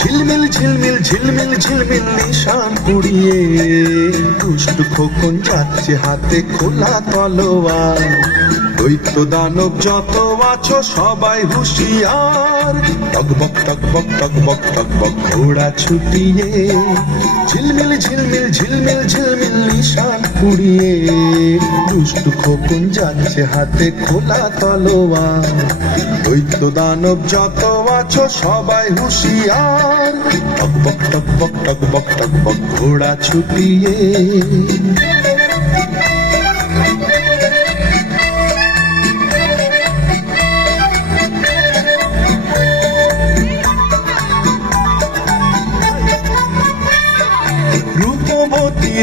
ঝিলমিল ঝিলমিল ঝিলমিল ঝিলমিল নিশান পুড়িয়ে। দুষ্টু খোকন যাচ্ছে হাতে খোলা তলোয়ার। দৈত্য দানব যত আছো সবাই হুঁশিয়ার। টকবক টকবক টকবক টকবক ঘোড়া ছুটিয়ে। ঝিলমিল ঝিলমিল ঝিলমিল ঝিলমিল নিশান পুড়িয়ে। দুষ্টু খোকন যাচ্ছে হাতে খোলা তলোয়ার। দৈত্য দানব যত আছো সবাই হুঁশিয়ার। টকবক টকবক টকবক টকবক ঘোড়া ছুটিয়ে।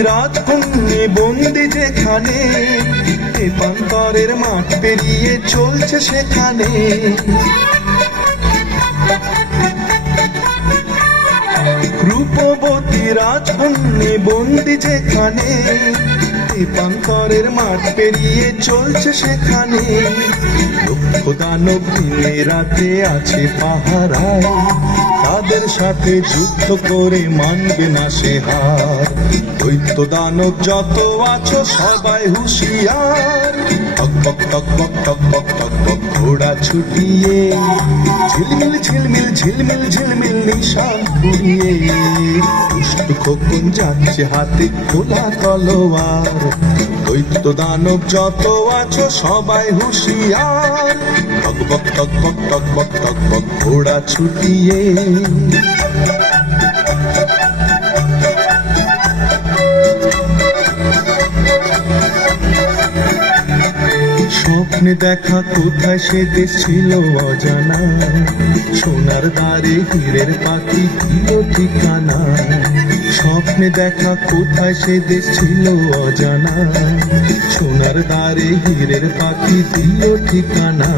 রাজকন্যে বন্দি যেখানে তেপান্তরের মাঠ পেরিয়ে চলছে সেখানে। রূপবতী রাজকন্যে বন্দি যেখানে তেপান্তরের মাঠ পেরিয়ে চলছে সেখানে লক্ষ দানব দিনে রাতে আছে পাহারায় তাদের সাথে যুদ্ধ করে মানবে না সে হার দৈত্য দানব যত আছো সবাই হুঁশিয়ার টকবক টকবক টকবক টকবক ঘোড়া ছুটিয়ে, ঝিলমিল ঝিলমিল ঝিলমিল ঝিলমিল নিশান পুড়িয়ে দুষ্ট খোকন যাচ্ছে হাতে খোলা তলোয়ার। দৈত্য দানব যত আছো সবাই হুঁশিয়ার। ভক তক ভকটক বক ঘোড়া ছুটিয়ে। স্বপ্নে দেখা কোথায় সে দেশ ছিল অজানা। সোনার দ্বারে হীরের পাখি ছিল ঠিকানা। স্বপ্নে দেখা কোথায় সে দেশ ছিল অজানা। সোনার দ্বারে হীরের পাখি দিল ঠিকানা।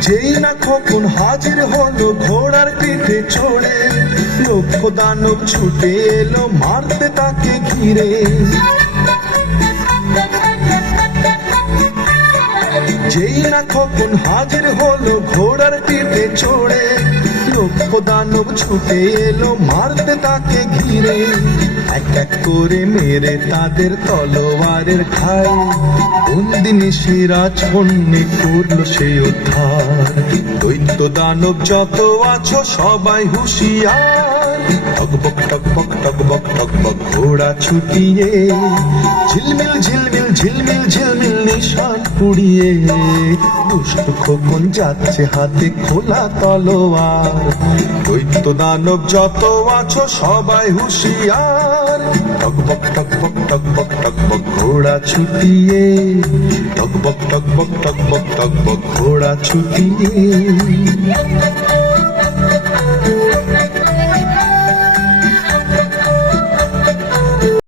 যেই না কখন হাজির হলো ঘোড়ার পিঠে চড়ে লক্ষ দানব ছুটে এলো মারতে তাকে ঘিরে। যেই না কখন হাজির হলো ঘোড়ার পিঠে চড়ে। লক্ষ দানব ছুটে এলো মারতে তাকে ঘিরে। এক এক করে মেরে তাদের তলোয়ারের খায় বন্দিনী সিরাজ বন্যে করল সে উদ্ধার। দৈত্য দানব যত আছো সবাই হুঁশিয়ার। টকবক টকবক টকবক টকবক ঘোড়া ছুটিয়ে ঝিলমিল ঝিলমিল ঝিলমিল ঝিলমিল নিশান পুড়িয়ে। দুষ্ট খোকন যাচ্ছে হাতে খোলা তলোয়ার। দৈত্য দানব যত আছো সবাই হুঁশিয়ার। টকবক টকবক টকবক টকবক ঘোড়া ছুটিয়ে। টকবক টকবক টকবক টকবক ঘোড়া ছুটিয়ে।